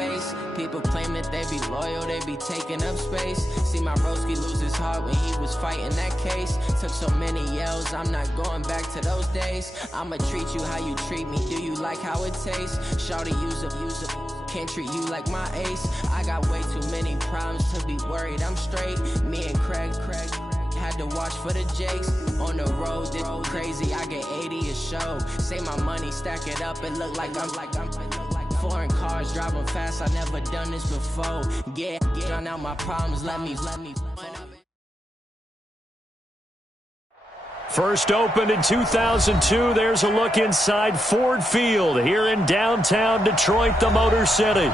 face. People claim that they be loyal, they be taking up space. See my broski lose his heart when he was fighting that case. Took so many yells, I'm not going back to those days. I'ma treat you how you treat me, do you like how it tastes? Shawty, use up, can't treat you like my ace. I got way too many problems to be worried, I'm straight. Me and Craig had to watch for the Jakes. On the road, this crazy, I get 80 a show. Say my money, stack it up, it look like I'm foreign cars, driving fast, I never done this before. Yeah, drown out my problems, let me. First opened in 2002, there's a look inside Ford Field here in downtown Detroit, the Motor City.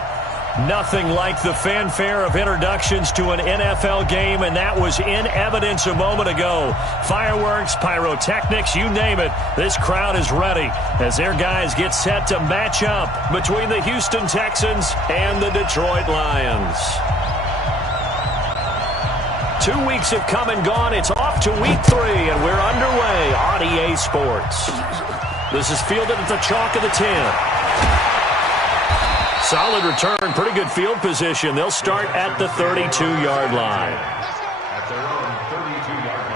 Nothing like the fanfare of introductions to an NFL game, and that was in evidence a moment ago. Fireworks, pyrotechnics, you name it. This crowd is ready as their guys get set to match up between the Houston Texans and the Detroit Lions. 2 weeks have come and gone. It's off to week 3, and we're underway on EA Sports. This is fielded at the chalk of the 10. Solid return, pretty good field position. They'll start at the 32-yard line. At their own 32-yard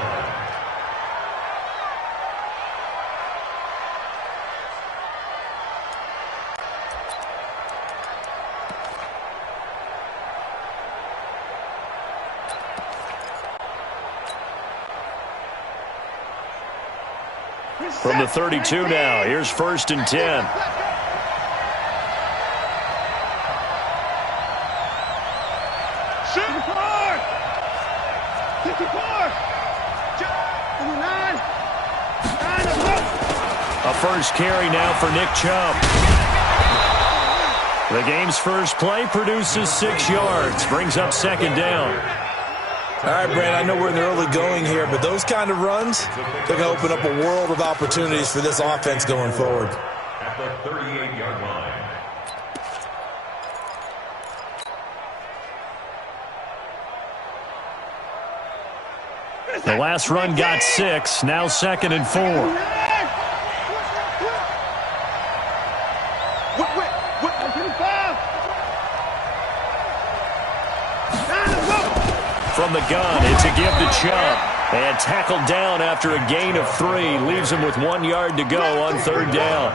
line. From the 32 now, here's 1st and 10. A first carry now for Nick Chubb. The game's first play produces 6 yards, brings up 2nd down. All right, Brand, I know we're in the early going here, but those kind of runs, they're going to open up a world of opportunities for this offense going forward. At the 38-yard line. The last run got 6, now 2nd and 4. From the gun, it's a give to Chubb. And tackled down after a gain of 3. Leaves him with 1 yard to go on 3rd down.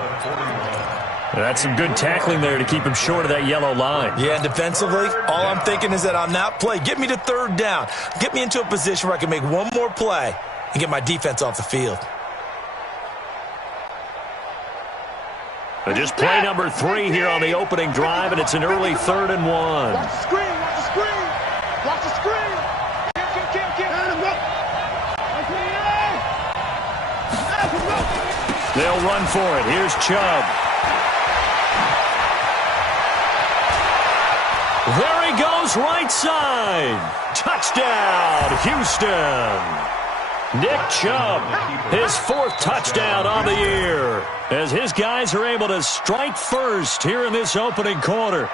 That's some good tackling there to keep him short of that yellow line. Yeah, and defensively, all I'm thinking is that on that play, get me to 3rd down. Get me into a position where I can make one more play and get my defense off the field. And just play number 3 here on the opening drive, and it's an early 3rd and 1. Watch the screen, watch the screen, watch the screen. They'll run for it. Here's Chubb. There he goes, right side. Touchdown, Houston. Nick Chubb, his 4th touchdown on the year, as his guys are able to strike first here in this opening quarter.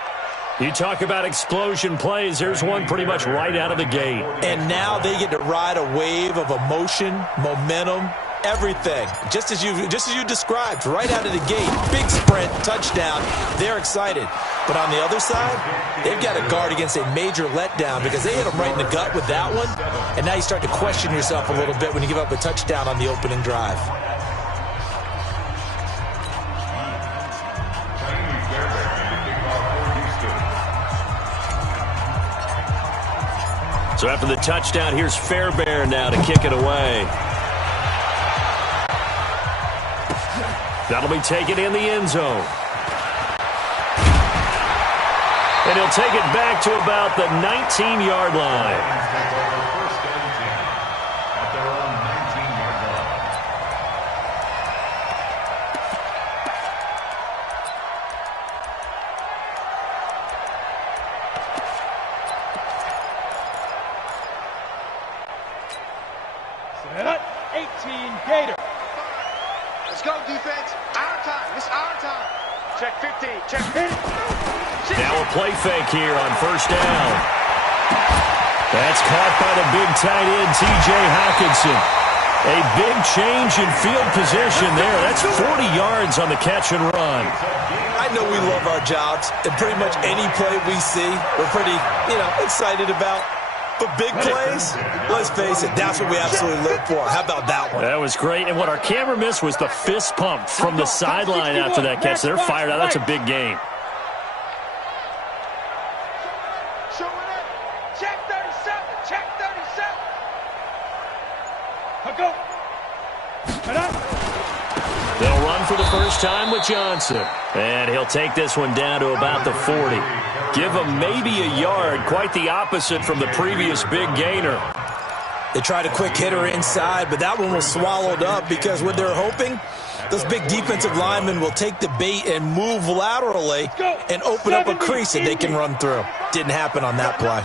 You talk about explosion plays. There's one pretty much right out of the gate. And now they get to ride a wave of emotion, momentum, everything. Just as you described, right out of the gate. Big sprint, touchdown. They're excited. But on the other side, they've got to guard against a major letdown because they hit them right in the gut with that one. And now you start to question yourself a little bit when you give up a touchdown on the opening drive. So after the touchdown, here's Fairbairn now to kick it away. That'll be taken in the end zone. And he'll take it back to about the 19-yard line. Set, 18, Gator. Let's go, defense. Our time. It's our time. Check 15. Check 50. Now a play fake here on 1st down. That's caught by the big tight end, T.J. Hockenson. A big change in field position there. That's 40 yards on the catch and run. I know we love our jobs, and pretty much any play we see, we're pretty, excited about. But big plays, let's face it, that's what we absolutely live for. How about that one? That was great. And what our camera missed was the fist pump from the sideline after that catch. They're fired out. That's a big game. Check 37. Check 37. Go. They'll run for the first time with Johnson. And he'll take this one down to about the 40. Give him maybe a yard, quite the opposite from the previous big gainer. They tried a quick hitter inside, but that one was swallowed up because what they're hoping, those big defensive linemen will take the bait and move laterally and open up a crease that they can run through. Didn't happen on that play.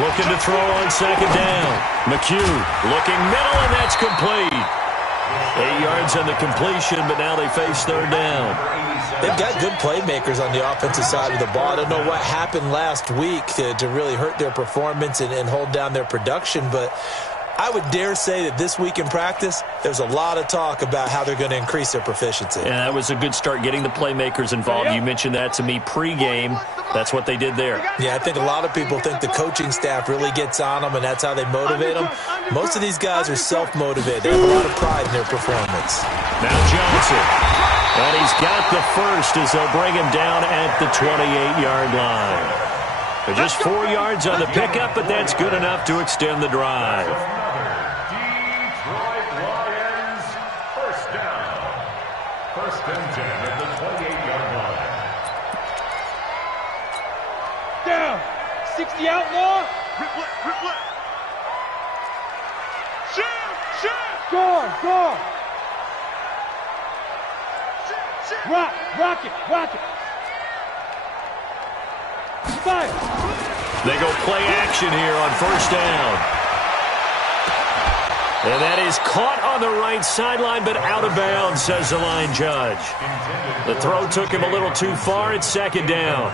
Looking to throw on second down. McHugh looking middle, and that's complete. 8 yards on the completion, but now they face third down. They've got good playmakers on the offensive side of the ball. I don't know what happened last week to really hurt their performance and hold down their production, but I would dare say that this week in practice, there's a lot of talk about how they're going to increase their proficiency. Yeah, that was a good start getting the playmakers involved. You mentioned that to me pregame. That's what they did there. Yeah, I think a lot of people think the coaching staff really gets on them, and that's how they motivate them. Most of these guys are self-motivated. They have a lot of pride in their performance. Now Johnson. And he's got the first as they'll bring him down at the 28-yard line. They're just 4 yards on the pickup, but that's good enough to extend the drive. Detroit Lions, first down. First and 10 at the 28-yard line. Down. 60 outlaw. Rip left. Shoot. Go. Rock it. Fire. They go play action here on first down. And that is caught on the right sideline, but out of bounds, says the line judge. The throw took him a little too far. It's second down.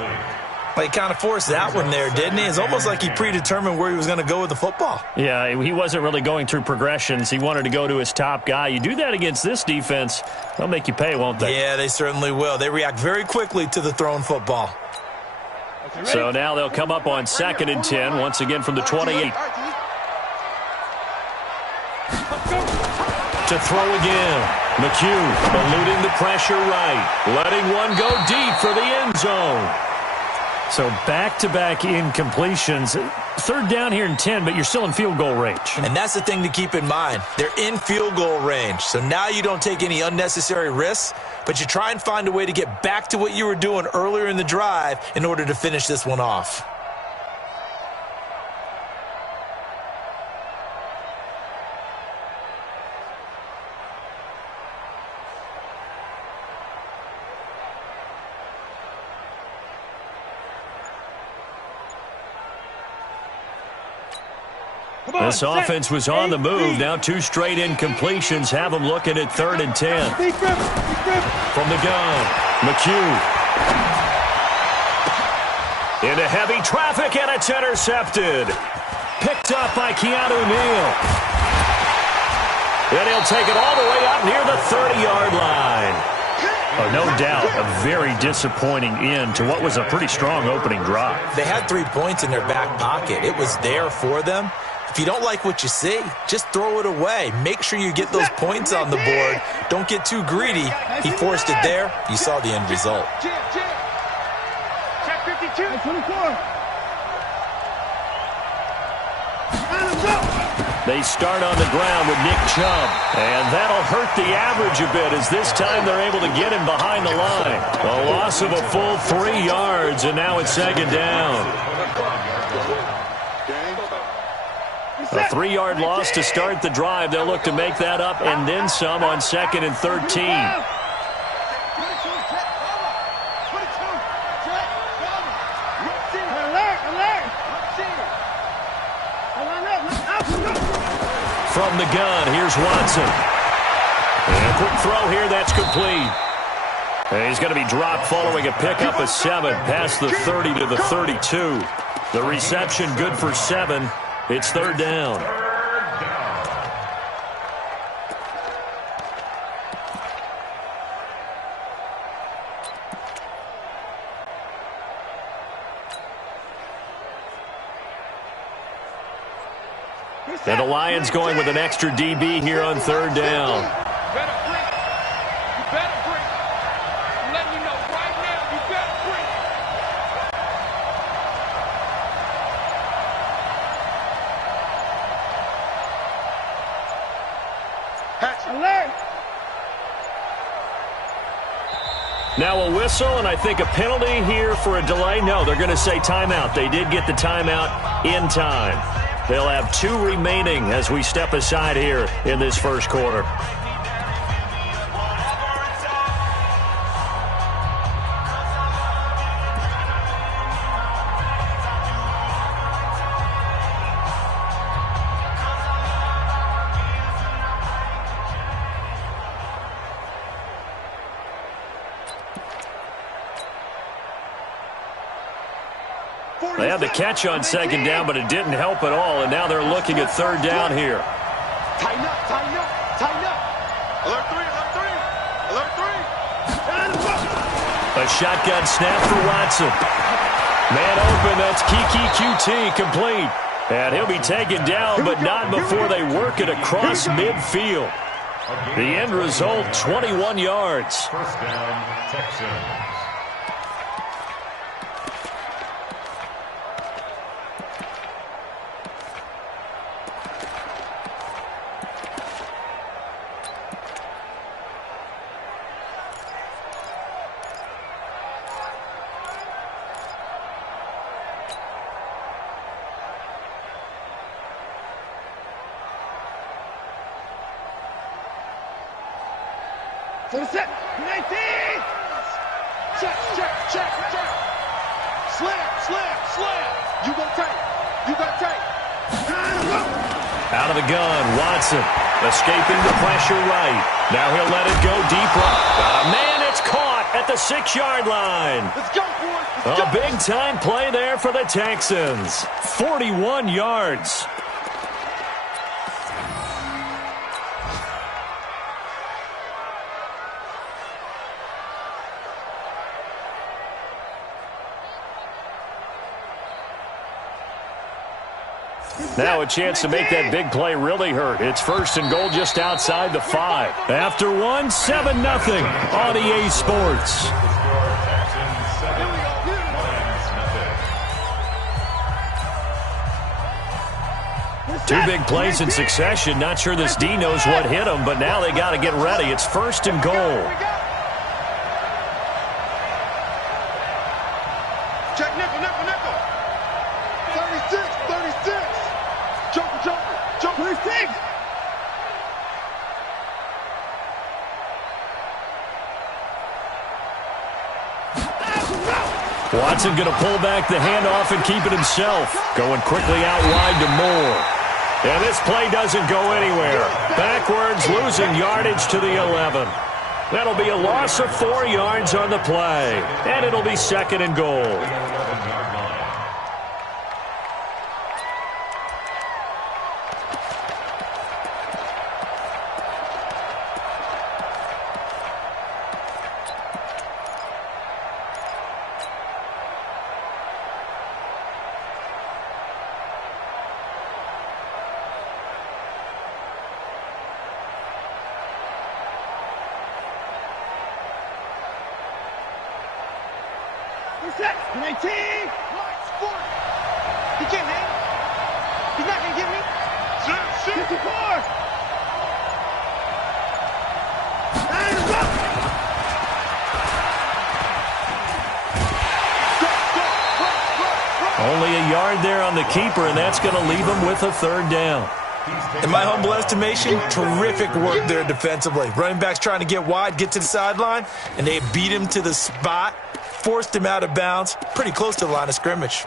Well, he kind of forced that one there, didn't he? It's almost like he predetermined where he was going to go with the football. Yeah, he wasn't really going through progressions. He wanted to go to his top guy. You do that against this defense, they'll make you pay, won't they? Yeah, they certainly will. They react very quickly to the thrown football. So now they'll come up on second and 10, once again from the 28. To throw again. McHugh eluding the pressure right. Letting one go deep for the end zone. So back-to-back incompletions. Third down here in 10, but you're still in field goal range. And that's the thing to keep in mind. They're in field goal range. So now you don't take any unnecessary risks, but you try and find a way to get back to what you were doing earlier in the drive in order to finish this one off. This offense was on the move. Now 2 straight incompletions have them looking at third and 10. From the gun, McHugh. Into heavy traffic, and it's intercepted. Picked up by Keanu Neal. And he'll take it all the way up near the 30-yard line. Oh, no doubt, a very disappointing end to what was a pretty strong opening drive. They had 3 points in their back pocket. It was there for them. If you don't like what you see, just throw it away. Make sure you get those points on the board. Don't get too greedy. He forced it there. You saw the end result. Check 52. 24. They start on the ground with Nick Chubb, and that'll hurt the average a bit as this time they're able to get him behind the line. A loss of a full 3 yards, and now it's second down. A 3-yard loss to start the drive. They'll look to make that up and then some on second and 13. From the gun, here's Watson. And a quick throw here, that's complete. And he's going to be dropped following a pickup of 7 past the 30 to the 32. The reception good for 7. It's third down. And the Lions going with an extra DB here on third down. Better bring it. You better bring it. I'm letting you know right now, you better bring it. Alert! Now a whistle, and I think a penalty here for a delay. No, they're going to say timeout. They did get the timeout in time. They'll have 2 remaining as we step aside here in this first quarter. They had the catch on second down, but it didn't help at all, and now they're looking at third down here. Tighten up, tighten up, tighten up. Alert 3, alert 3, alert 3. A shotgun snap for Watson. Man open, that's Kiki QT complete. And he'll be taken down, but not before they work it across midfield. The end result, 21 yards. First down, Texans. To the set. 19. Check, check, check, check. Slam, slam, slam. You gonna take. You gotta take. Out of the gun, Watson escaping the pressure right. Now he'll let it go deep right. Man, it's caught at the 6-yard line. Let's go, boys. Let's A go. big-time play there for the Texans. 41 yards. Now a chance to make that big play really hurt. It's first and goal just outside the 5. After one, 7-0 on EA Sports. Texans 7, Lions 0. 2 big plays in succession. Not sure this D knows what hit him, but now they got to get ready. It's first and goal. Check nickel, nickel, nickel. 36, 36. Joker, joker, joker. 26. Watson going to pull back the handoff and keep it himself. Going quickly out wide to Moore. And this play doesn't go anywhere. Backwards, losing yardage to the 11. That'll be a loss of 4 yards on the play. And it'll be second and goal. 11-yard line. Set. 19. He can't hang. He's not gonna get me. 54. And go. Only a yard there on the keeper, and that's going to leave him with a third down. In my humble estimation, terrific work there defensively. Running backs trying to get wide, get to the sideline, and they beat him to the spot, forced him out of bounds, pretty close to the line of scrimmage.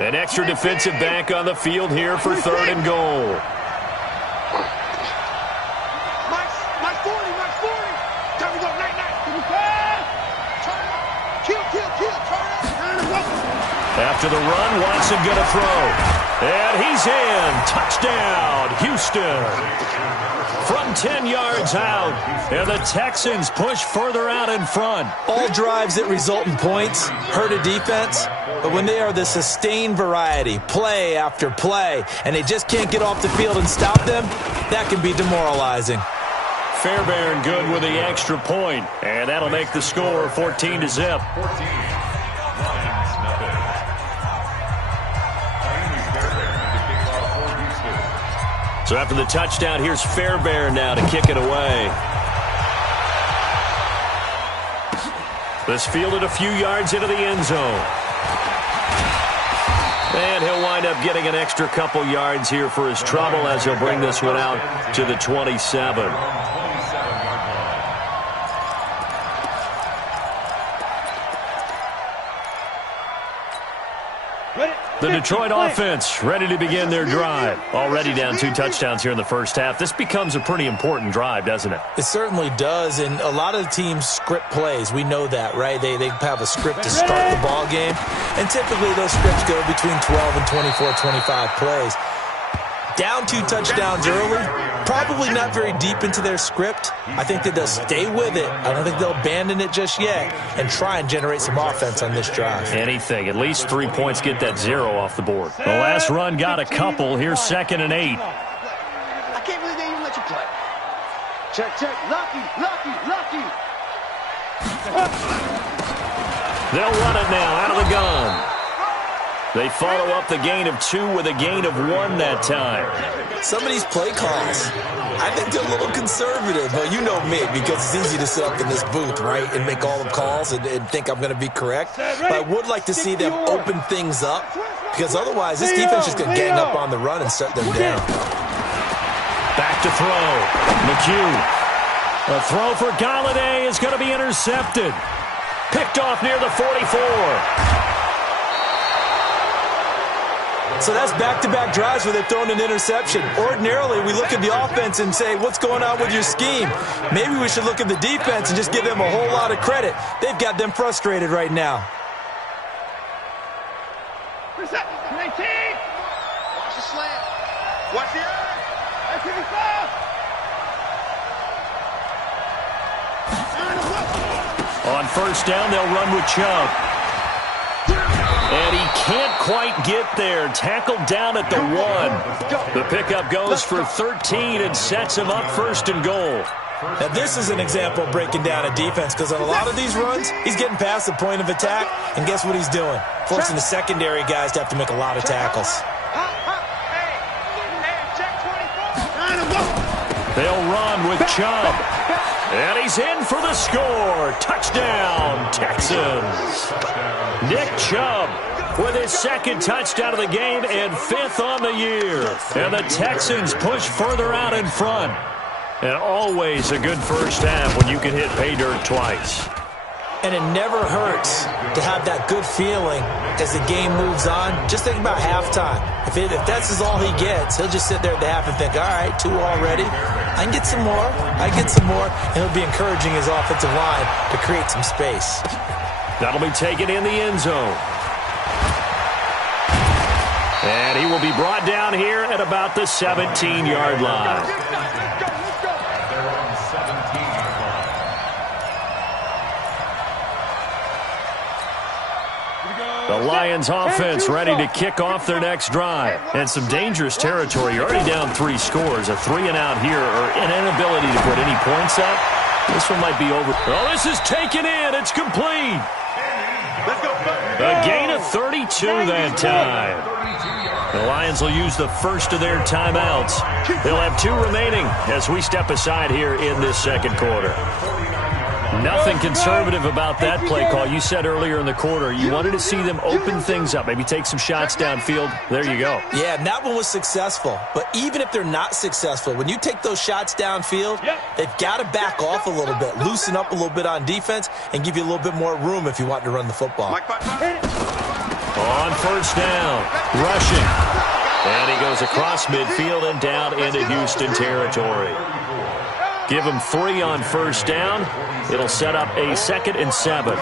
An extra defensive back on the field here for third and goal. Mike 40, Mike 40. After the run, Watson going to throw. And he's in. Touchdown, Houston. From 10 yards out. And the Texans push further out in front. All drives that result in points hurt a defense. But when they are the sustained variety, play after play, and they just can't get off the field and stop them, that can be demoralizing. Fairbairn good with the extra point. And that'll make the score 14-0. So after the touchdown, here's Fairbairn now to kick it away. This fielded a few yards into the end zone. And he'll wind up getting an extra couple yards here for his trouble as he'll bring this one out to the 27. The Detroit offense ready to begin their drive. Already down 2 touchdowns here in the first half. This becomes a pretty important drive, doesn't it? It certainly does, and a lot of the teams script plays. We know that, right? They have a script to start the ball game, and typically those scripts go between 12 and 24, 25 plays. Down 2 touchdowns early, probably not very deep into their script. I think that they'll stay with it. I don't think they'll abandon it just yet and try and generate some offense on this drive. Anything. At least 3 points, get that 0 off the board. The last run got a couple. Here's 2nd and 8. I can't believe they even let you play. Check, check. Lucky, lucky, lucky. They'll run it now out of the gun. They follow up the gain of 2 with a gain of 1 that time. Some of these play calls, I think they're a little conservative. But you know me, because it's easy to sit up in this booth, right, and make all the calls and think I'm going to be correct. But I would like to see them open things up, because otherwise this defense is going to gang up on the run and shut them down. Back to throw. McHugh. A throw for Galladay is going to be intercepted. Picked off near the 44. So that's back-to-back drives where they've thrown an interception. Ordinarily, we look at the offense and say, what's going on with your scheme? Maybe we should look at the defense and just give them a whole lot of credit. They've got them frustrated right now. Watch the slant. Watch the eye. On first down, they'll run with Chubb. And he can't quite get there. Tackled down at the 1. The pickup goes for 13 and sets him up 1st and goal. Now, this is an example of breaking down a defense, because on a lot of these runs, he's getting past the point of attack, and guess what he's doing? Forcing the secondary guys to have to make a lot of tackles. They'll run with Chubb. And he's in for the score. Touchdown, Texans. Nick Chubb with his 2nd touchdown of the game and 5th on the year. And the Texans push further out in front. And always a good first half when you can hit pay dirt twice. And it never hurts to have that good feeling as the game moves on. Just think about halftime. If that's all he gets, he'll just sit there at the half and think, all right, 2 already. I can get some more. I get some more. And he'll be encouraging his offensive line to create some space. That'll be taken in the end zone. And he will be brought down here at about the 17-yard line. The Lions offense ready to kick off their next drive. And some dangerous territory. You're already down 3 scores. A 3-and-out here, or an inability to put any points up. This one might be over. Oh, this is taken in. It's complete. A gain of 32 that time. The Lions will use the first of their timeouts. They'll have 2 remaining as we step aside here in this 2nd quarter. Nothing conservative about that play call. You said earlier in the quarter you wanted to see them open things up, maybe take some shots downfield. There you go. Yeah, and that one was successful. But even if they're not successful, when you take those shots downfield, they've got to back off a little bit, loosen up a little bit on defense, and give you a little bit more room if you want to run the football. On first down, rushing. And he goes across midfield and down into Houston territory. Give him 3 on first down. It'll set up a 2nd and 7.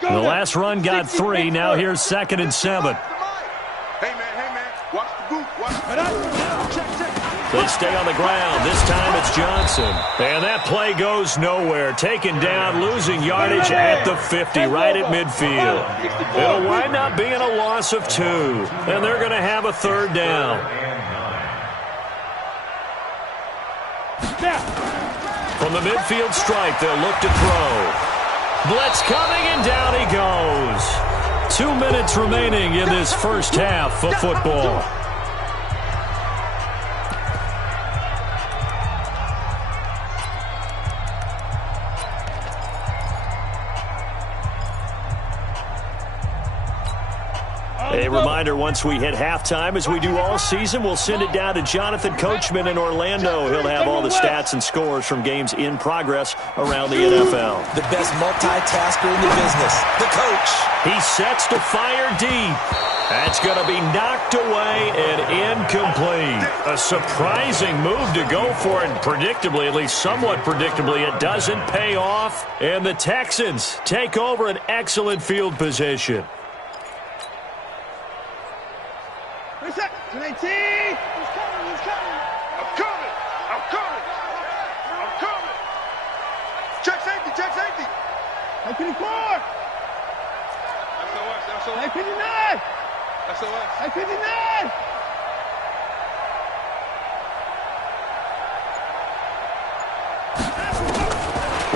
The last run got 3. Now here's 2nd and 7. Hey, man, watch the boot. They stay on the ground. This time it's Johnson. And that play goes nowhere. Taken down, losing yardage at the 50, right at midfield. It'll wind up being a loss of 2. And they're going to have a 3rd down. From the midfield stripe, they'll look to throw. Blitz coming, and down he goes. 2 minutes remaining in this first half of football. A reminder, once we hit halftime, as we do all season, we'll send it down to Jonathan Coachman in Orlando. He'll have all the stats and scores from games in progress around the NFL. The best multitasker in the business, the coach. He sets to fire deep. That's going to be knocked away and incomplete. A surprising move to go for it, and predictably, at least somewhat predictably, it doesn't pay off. And the Texans take over an excellent field position. He's coming. I'm coming. Check safety. Hey, 54. That's the Hey, 59. That's the Hey, 59.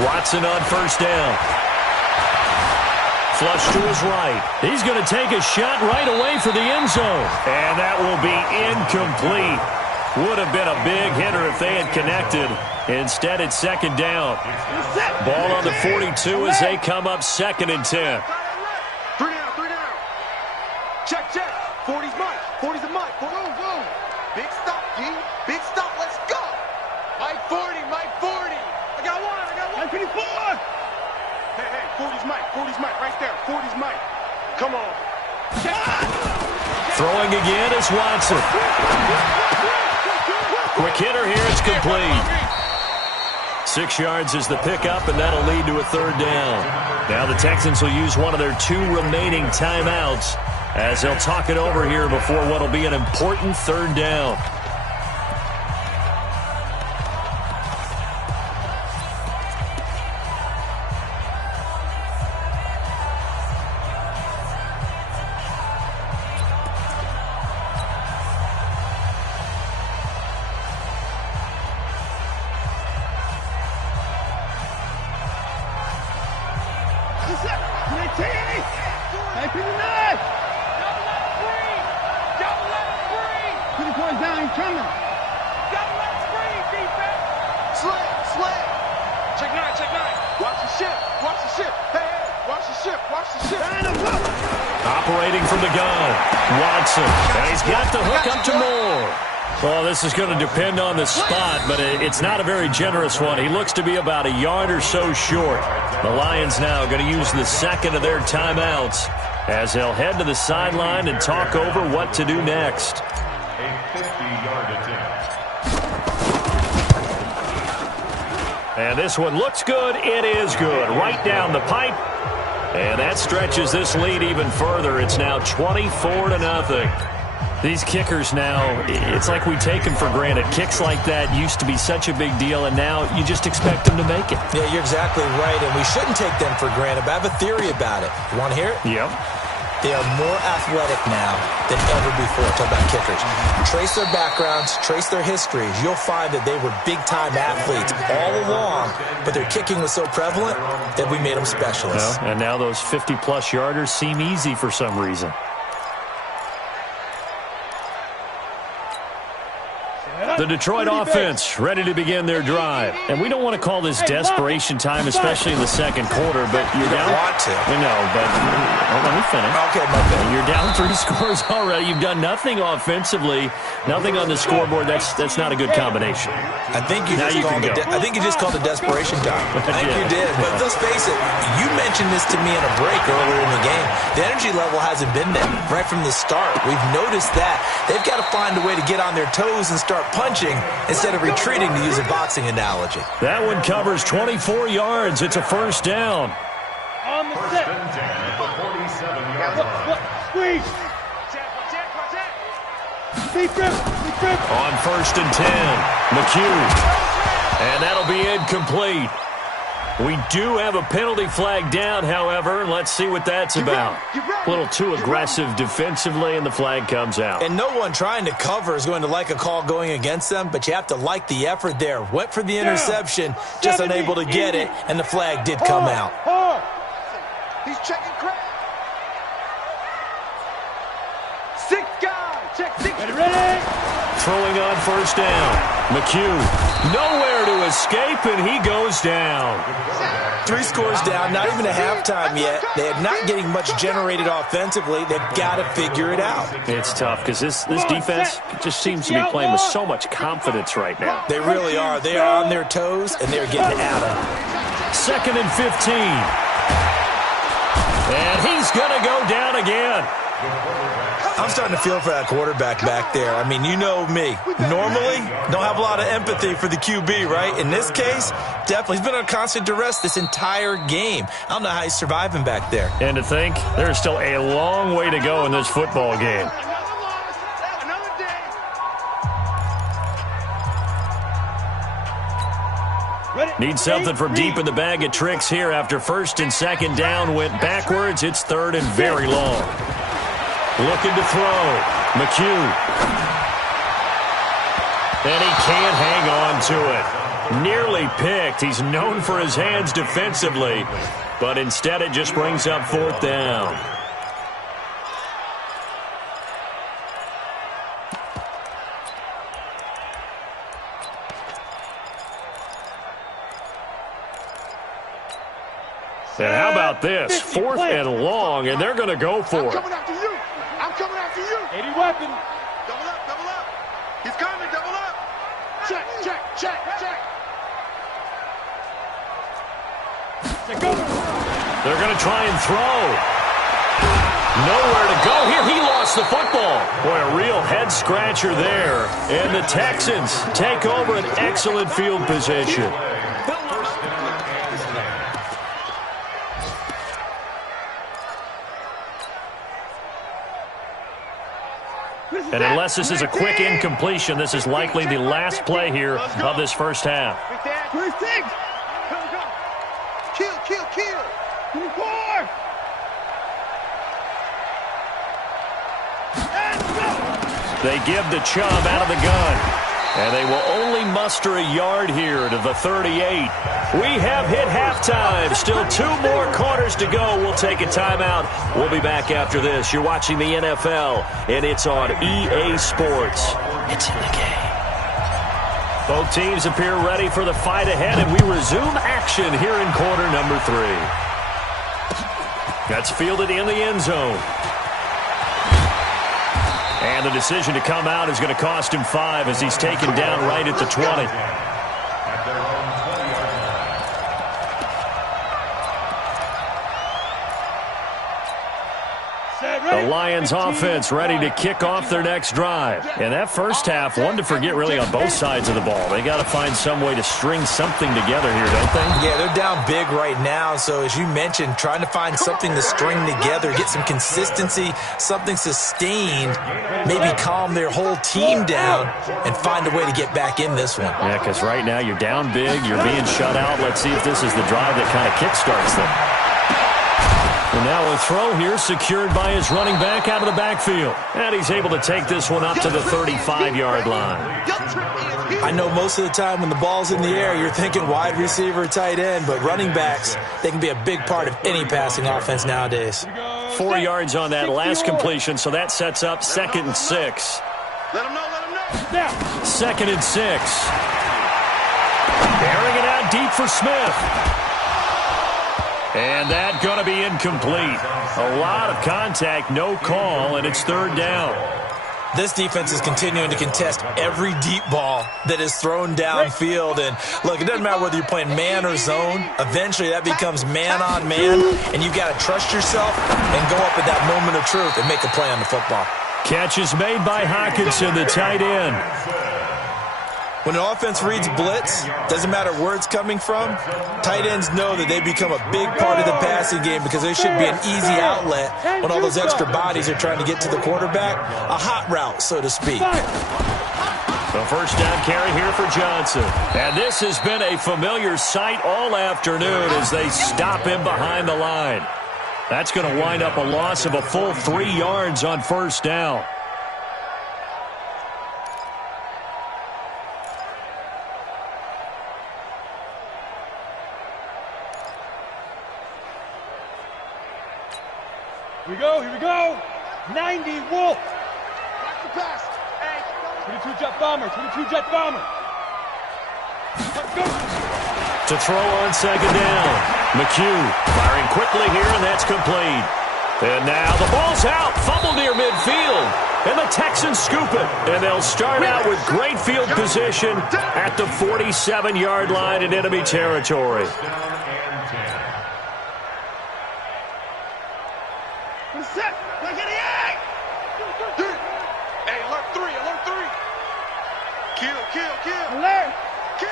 Watson on first down. Flush to his right. He's going to take a shot right away for the end zone. And that will be incomplete. Would have been a big hitter if they had connected. Instead, it's 2nd down. Ball on the 42 as they come up 2nd and 10. 3 down. Check. 40's Mike. 40's a Mike. Boom. Big stop, G. Big stop. Let's go. Mike 40. I got one. 54. Hey, 40's Mike, right there. 40's Mike. Come on. Throwing again is Watson. Quick hitter here, it's complete. 6 yards is the pickup, and that'll lead to a 3rd down. Now the Texans will use one of their 2 remaining timeouts as they'll talk it over here before what will be an important 3rd down. Operating from the gun, Watson. And he's got the hook up to Moore. Well, this is going to depend on the spot, but it's not a very generous one. He looks to be about a yard or so short. The Lions now going to use the 2nd of their timeouts as they'll head to the sideline and talk over what to do next. A 50-yard attempt. And this one looks good. It is good. Right down the pipe. And that stretches this lead even further. It's now 24-0. These kickers now, it's like we take them for granted. Kicks like that used to be such a big deal, and now you just expect them to make it. Yeah, you're exactly right, and we shouldn't take them for granted, but I have a theory about it. You want to hear it? Yep. They are more athletic now than ever before. Talk about kickers. Trace their backgrounds, trace their histories. You'll find that they were big-time athletes all along, but their kicking was so prevalent that we made them specialists. Well, and now those 50-plus yarders seem easy for some reason. The Detroit offense ready to begin their drive. And we don't want to call this desperation time, especially in the second quarter, but you're down. You don't want to. I know, but let me finish. Okay, my bad. You're down 3 scores already. You've done nothing offensively, nothing on the scoreboard. That's not a good combination. I think you just called it desperation time. I think you did. But let's face it, you mentioned this to me in a break earlier in the game. The energy level hasn't been there right from the start. We've noticed that. They've got to find a way to get on their toes and start punching punching instead of retreating, to use a boxing analogy. That one covers 24 yards. It's a first down. On the First set. and 10 at the 47-yard line. Squeeze. Deep grip. Deep grip. On first and 10, McHugh. And that'll be incomplete. We do have a penalty flag down, however. Let's see what that's about. A little too aggressive defensively, and the flag comes out. And no one trying to cover is going to like a call going against them, but you have to like the effort there. Went for the interception, just unable to get it, and the flag did come out. He's checking crap. 6 guys. Check 6. Ready. Throwing on first down. McHugh, nowhere to escape, and he goes down. 3 scores down, not even a halftime yet. They are not getting much generated offensively. They've got to figure it out. It's tough because this defense just seems to be playing with so much confidence right now. They really are. They are on their toes, and they're getting at them. 2nd and 15. And he's going to go down again. I'm starting to feel for that quarterback back there. I mean, you know me. Normally, don't have a lot of empathy for the QB, right? In this case, definitely. He's been on constant duress this entire game. I don't know how he's surviving back there. And to think, there's still a long way to go in this football game. Need something from deep in the bag of tricks here after first and second down went backwards. It's 3rd and very long. Looking to throw. McHugh. And he can't hang on to it. Nearly picked. He's known for his hands defensively, but instead it just brings up 4th down. And how about this? 4th and long, and they're going to go for it. I'm coming after you. I'm coming after you. 80 weapon. Double up, double up. He's coming, double up. Check, check, check, check. They're going to try and throw. Nowhere to go here. He lost the football. Boy, a real head-scratcher there. And the Texans take over an excellent field position. And unless this is a quick incompletion, this is likely the last play here of this first half. First thing. Kill, kill, kill. 24. They give the Chubb out of the gun. And they will only muster a yard here to the 38. We have hit halftime. Still 2 more quarters to go. We'll take a timeout. We'll be back after this. You're watching the NFL, and it's on EA Sports. It's in the game. Both teams appear ready for the fight ahead, and we resume action here in quarter number 3. That's fielded in the end zone. And the decision to come out is going to cost him 5 as he's taken down right at the 20. The Lions offense ready to kick off their next drive. And that first half, one to forget really on both sides of the ball. They got to find some way to string something together here, don't they? Yeah, they're down big right now. So as you mentioned, trying to find something to string together, get some consistency, something sustained, maybe calm their whole team down and find a way to get back in this one. Yeah, because right now you're down big, you're being shut out. Let's see if this is the drive that kind of kickstarts them. And now a throw here secured by his running back out of the backfield. And he's able to take this one up to the 35-yard line. I know most of the time when the ball's in the air, you're thinking wide receiver, tight end, but running backs, they can be a big part of any passing offense nowadays. 4 yards on that last completion, so that sets up 2nd and 6. Let him know, let him know. 2nd and 6. Bearing it out deep for Smith. And that going to be incomplete. A lot of contact, no call, and it's 3rd down. This defense is continuing to contest every deep ball that is thrown downfield. And look, it doesn't matter whether you're playing man or zone. Eventually that becomes man on man, and you've got to trust yourself and go up at that moment of truth and make a play on the football. Catch is made by Hawkinson, the tight end. When an offense reads blitz, doesn't matter where it's coming from, tight ends know that they become a big part of the passing game because they should be an easy outlet when all those extra bodies are trying to get to the quarterback. A hot route, so to speak. The first down carry here for Johnson. And this has been a familiar sight all afternoon as they stop him behind the line. That's going to wind up a loss of a full 3 yards on first down. Here we go. 90 Wolf. Back the pass. 22 jet bomber. Let's go. To throw on second down. McHugh firing quickly here, and that's complete. And now the ball's out. Fumble near midfield. And the Texans scoop it. And they'll start out with great field position at the 47-yard line in enemy territory. Set. Like an egg. Hey, alert 3. Kill. Alert. Kill.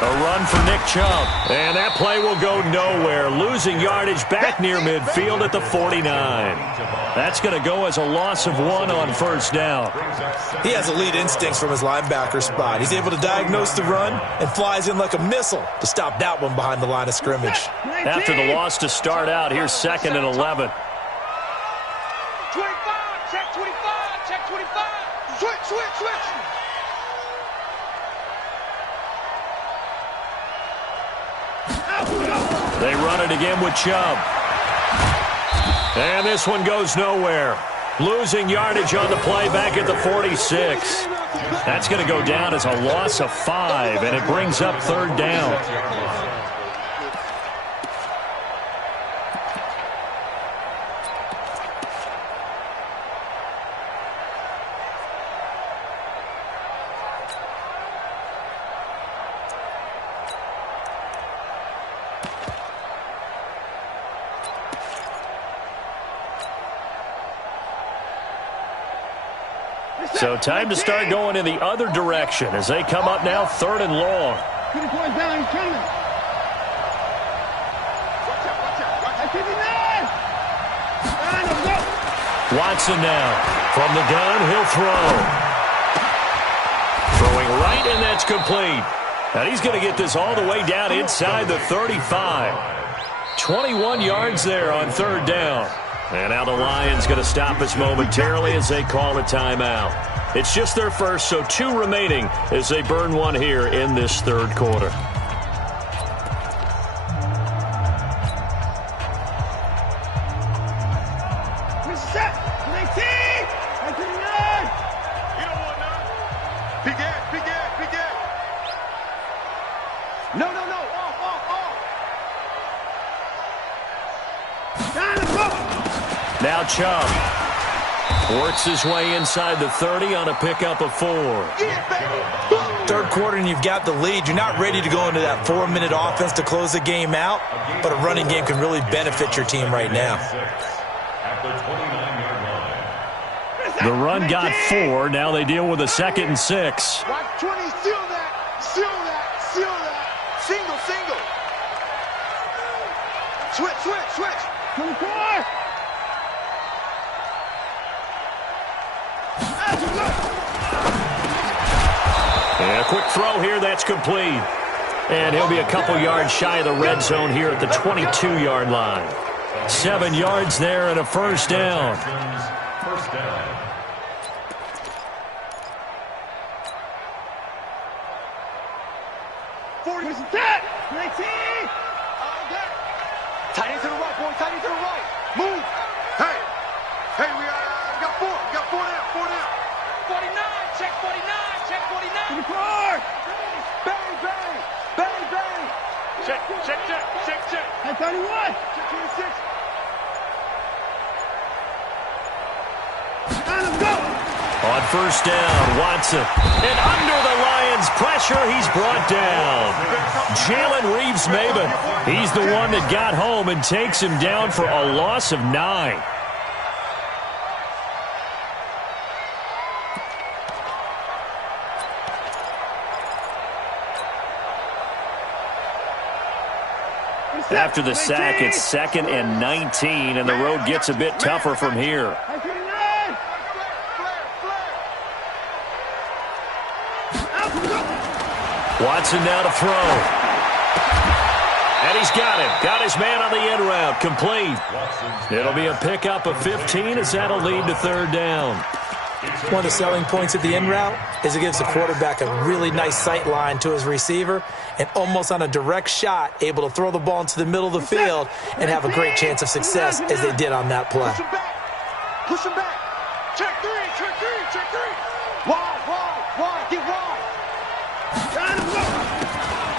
A run for Nick Chubb. And that play will go nowhere. Losing yardage back near midfield at the 49. That's going to go as a loss of 1 on first down. He has elite instincts from his linebacker spot. He's able to diagnose the run and flies in like a missile to stop that one behind the line of scrimmage. After the loss to start out, here's 2nd and 11. 25. Check 25. Switch. They run it again with Chubb. And this one goes nowhere. Losing yardage on the play back at the 46. That's going to go down as a loss of 5, and it brings up 3rd down. So time to start going in the other direction as they come up now 3rd and long. Watson now from the gun, he'll throw. Throwing right, and that's complete. Now he's going to get this all the way down inside the 35. 21 yards there on 3rd down. And now the Lions going to stop us momentarily as they call a timeout. It's just their first, so 2 remaining as they burn 1 here in this 3rd quarter. We're set. 19. 19. You don't want none. Big ass. No. Off. Now Chubb works his way inside the 30 on a pickup of 4. Third quarter and you've got the lead. You're not ready to go into that 4-minute offense to close the game out, but a running game can really benefit your team right now. The run got 4. Now they deal with a 2nd and 6. Watch 20. Seal that. Single. Switch. 24. And a quick throw here, that's complete. And he'll be a couple yards shy of the red zone here at the 22-yard line. 7 yards there and a first down. Tight end to the right, boy. Tight end to the right. Move. Hey, we got 4. We got 4 down. 49. Check 49. 24. Bang. Check. Hey, 31. Check 26. Let's go. On first down, Watson. And under the Lions' pressure, he's brought down. Jalen Reeves-Maybin. He's the one that got home and takes him down for a loss of 9. After the sack, it's 2nd and 19, and the road gets a bit tougher from here. Watson now to throw. And he's got him. Got his man on the end route. Complete. It'll be a pickup of 15 as that'll lead to 3rd down. One of the selling points of the in route is it gives the quarterback a really nice sight line to his receiver and almost on a direct shot able to throw the ball into the middle of the field and have a great chance of success as they did on that play. Push him back. Check 3, check 3, check 3. Wide, get wide.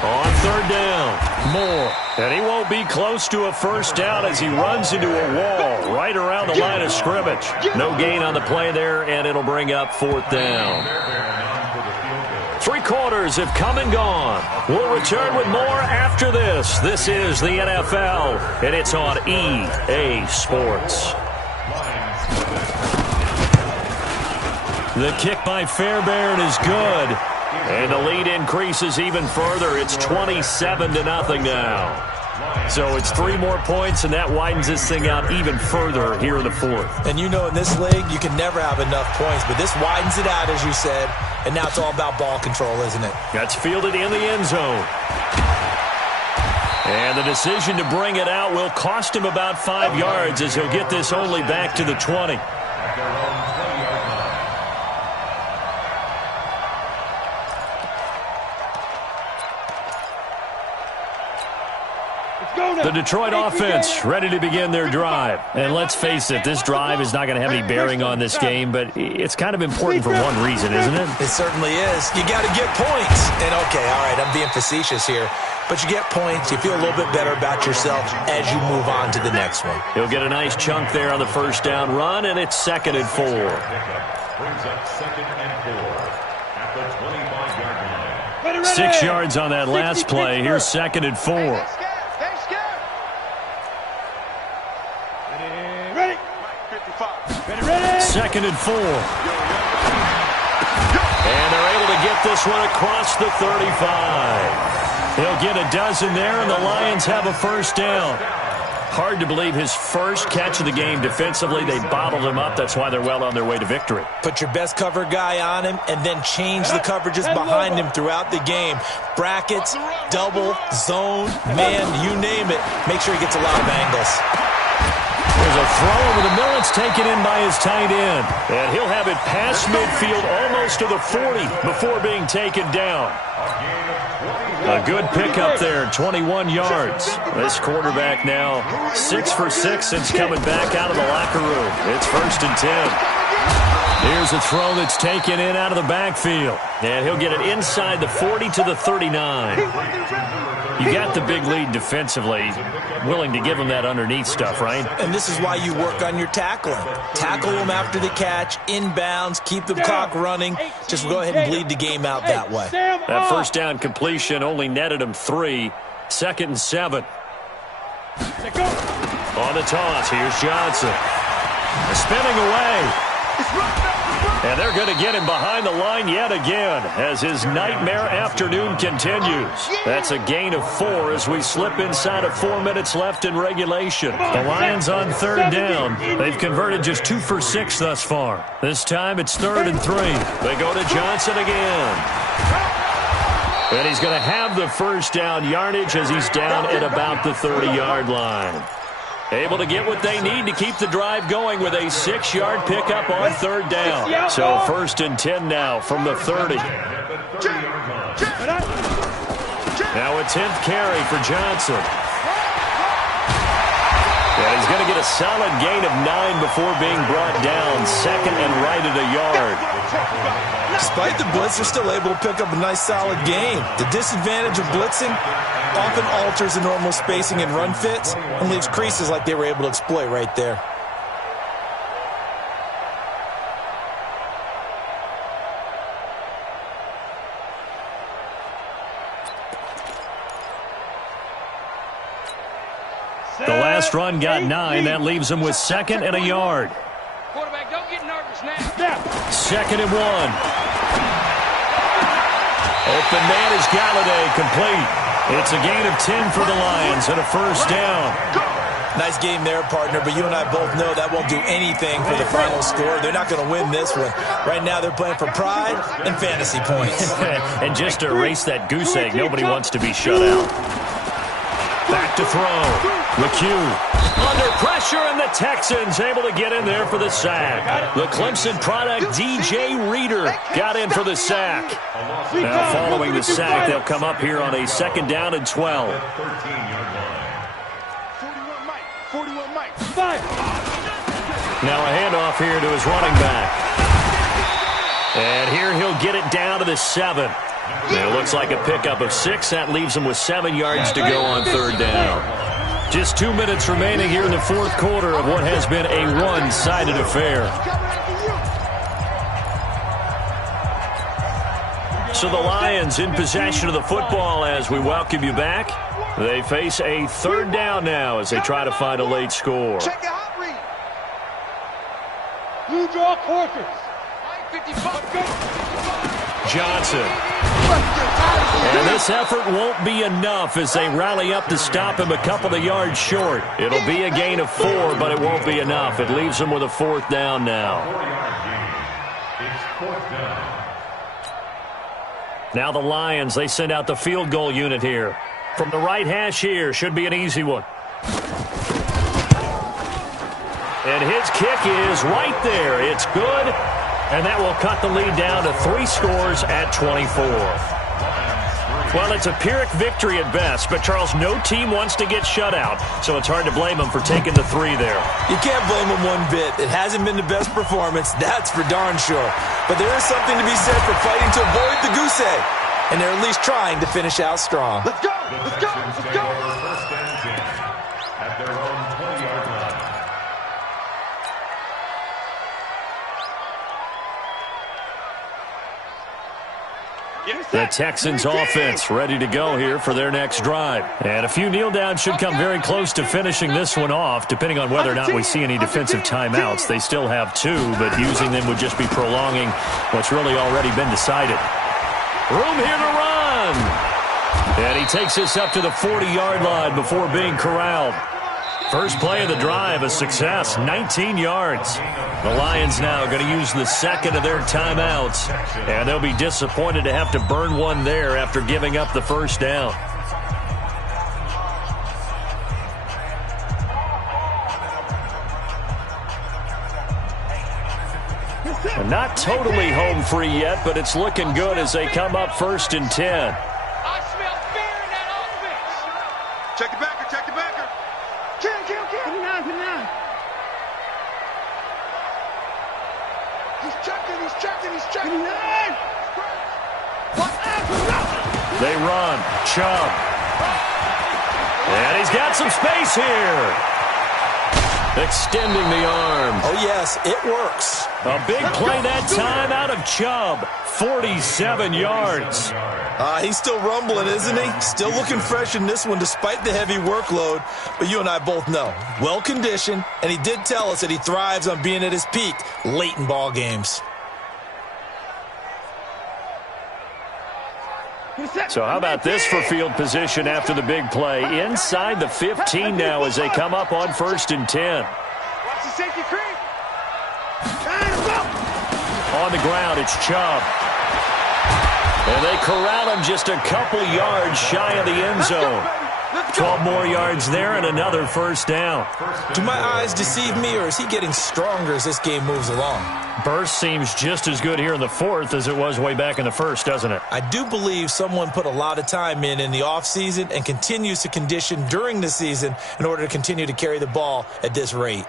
On 3rd down, Moore. And he won't be close to a 1st down as he runs into a wall right around the line of scrimmage. No gain on the play there, and it'll bring up 4th down. 3 quarters have come and gone. We'll return with more after this. This is the NFL, and it's on EA Sports. The kick by Fairbairn is good. And the lead increases even further. It's 27-0 now. So it's 3 more points, and that widens this thing out even further here in the 4th. And you know in this league, you can never have enough points, but this widens it out, as you said, and now it's all about ball control, isn't it? That's fielded in the end zone. And the decision to bring it out will cost him about 5 yards as he'll get this only back to the 20. The Detroit offense ready to begin their drive. And let's face it, this drive is not going to have any bearing on this game, but it's kind of important for one reason, isn't it? It certainly is. You got to get points. And okay, all right, I'm being facetious here. But you get points, you feel a little bit better about yourself as you move on to the next one. He'll get a nice chunk there on the 1st down run, and it's 2nd and 4. Brings up 2nd and 4 at the 25-yard line. 6 yards on that last play. Here's 2nd and 4. 2nd and 4. And they're able to get this one across the 35. He'll get a dozen there, and the Lions have a 1st down. Hard to believe his first catch of the game defensively. They bottled him up. That's why they're well on their way to victory. Put your best cover guy on him and then change the coverages behind him throughout the game. Brackets, double, zone, man, you name it. Make sure he gets a lot of angles. There's a throw over the middle. It's taken in by his tight end. And he'll have it past midfield almost to the 40 before being taken down. A good pickup there, 21 yards. This quarterback now 6 for 6 since coming back out of the locker room. It's 1st and 10. Here's a throw that's taken in out of the backfield. And he'll get it inside the 40 to the 39. You got the big lead defensively. Willing to give him that underneath stuff, right? And this is why you work on your tackling. Tackle them after the catch, inbounds, keep the clock running. Just go ahead and bleed the game out that way. That 1st down completion only netted him 3. 2nd and 7. On the toss, here's Johnson. Spinning away. And they're going to get him behind the line yet again as his nightmare afternoon continues. That's a gain of 4 as we slip inside of 4 minutes left in regulation. The Lions on 3rd down. They've converted just 2 for 6 thus far. This time it's 3rd and 3. They go to Johnson again. And he's going to have the 1st down yardage as he's down at about the 30-yard line. Able to get what they need to keep the drive going with a 6-yard pickup on 3rd down. So 1st and 10 now from the 30. Now a 10th carry for Johnson. And he's going to get a solid gain of 9 before being brought down. 2nd and right at a yard. Despite the blitz, they're still able to pick up a nice solid gain. The disadvantage of blitzing often alters the normal spacing and run fits and leaves creases like they were able to exploit right there. The last run got 9. That leaves him with 2nd and a yard. Quarterback, don't get nervous now. 2nd and 1. Open man is Galladay, complete. It's a gain of 10 for the Lions and a first down. Nice game there, partner, but you and I both know that won't do anything for the final score. They're not going to win this one. Right now they're playing for pride and fantasy points. And just to erase that goose egg, nobody wants to be shut out. Back to throw. McHugh under pressure, and the Texans able to get in there for the sack. The Clemson product, DJ Reader, got in for the sack. Now following the sack, they'll come up here on a 2nd down and 12. 41 Mike. Now a handoff here to his running back. And here he'll get it down to the 7. It looks like a pickup of 6. That leaves him with 7 yards to go on 3rd down. Just 2 minutes remaining here in the 4th quarter of what has been a one-sided affair. So the Lions in possession of the football as we welcome you back. They face a 3rd down now as they try to find a late score. Check it out, Reed. You draw quarters. Johnson. And this effort won't be enough as they rally up to stop him a couple of yards short. It'll be a gain of 4, but it won't be enough. It leaves them with a 4th down now. Now the Lions, they send out the field goal unit here. From the right hash here, should be an easy one. And his kick is right there. It's good. And that will cut the lead down to 3 scores at 24. Well, it's a Pyrrhic victory at best, but, Charles, no team wants to get shut out, so it's hard to blame them for taking the 3 there. You can't blame them one bit. It hasn't been the best performance, that's for darn sure. But there is something to be said for fighting to avoid the goose egg, and they're at least trying to finish out strong. Let's go! Let's go! Let's go! First and 10 at their own 20-yard line. The Texans offense ready to go here for their next drive. And a few kneel downs should come very close to finishing this one off, depending on whether or not we see any defensive timeouts. They still have 2, but using them would just be prolonging what's really already been decided. Room here to run. And he takes this up to the 40-yard line before being corralled. First play of the drive, a success, 19 yards. The Lions now going to use the 2nd of their timeouts, and they'll be disappointed to have to burn one there after giving up the first down. And not totally home free yet, but it's looking good as they come up 1st and 10. I smell fear in that offense. Check the backer, check the backer. Kill. Put it down. He's checking. They run. Chubb. And he's got some space here. Extending the arm. Oh, yes, it works. A big play that time out of Chubb. 47 yards. He's still rumbling, isn't he? Still looking fresh in this one despite the heavy workload. But you and I both know, well-conditioned, and he did tell us that he thrives on being at his peak late in ball games. So how about this for field position after the big play? Inside the 15 now as they come up on 1st and 10. Watch the safety creep. On the ground, it's Chubb. And they corral him just a couple yards shy of the end zone. 12 more yards there and another first down. Do my eyes deceive me, or is he getting stronger as this game moves along? Burst seems just as good here in the 4th as it was way back in the 1st, doesn't it? I do believe someone put a lot of time in the offseason and continues to condition during the season in order to continue to carry the ball at this rate.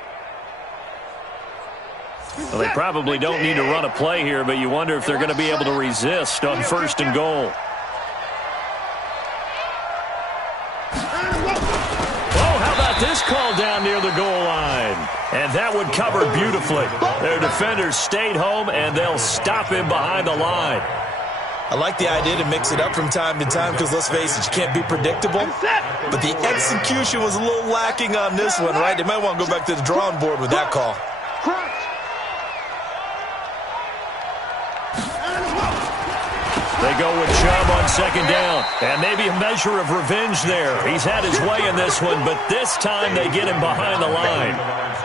Well, they probably don't need to run a play here, but you wonder if they're going to be able to resist on 1st and goal. Oh, how about this call down near the goal line? And that would cover beautifully. Their defenders stayed home, and they'll stop him behind the line. I like the idea to mix it up from time to time because, let's face it, you can't be predictable. But the execution was a little lacking on this one, right? They might want to go back to the drawing board with that call. They go with Chubb on second down. And maybe a measure of revenge there. He's had his way in this one, but this time they get him behind the line.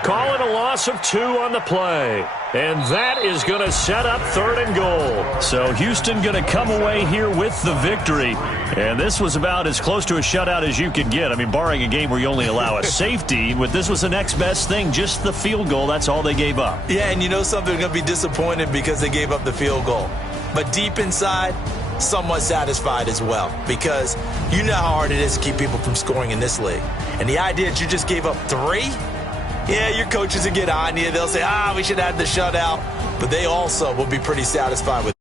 Call it a loss of 2 on the play. And that is going to set up 3rd and goal. So Houston going to come away here with the victory. And this was about as close to a shutout as you could get. I mean, barring a game where you only allow a safety, but this was the next best thing, just the field goal. That's all they gave up. Yeah, and you know something, they're going to be disappointed because they gave up the field goal. But deep inside, somewhat satisfied as well, because you know how hard it is to keep people from scoring in this league. And the idea that you just gave up 3, yeah, your coaches will get on you. They'll say, we should have the shutout. But they also will be pretty satisfied with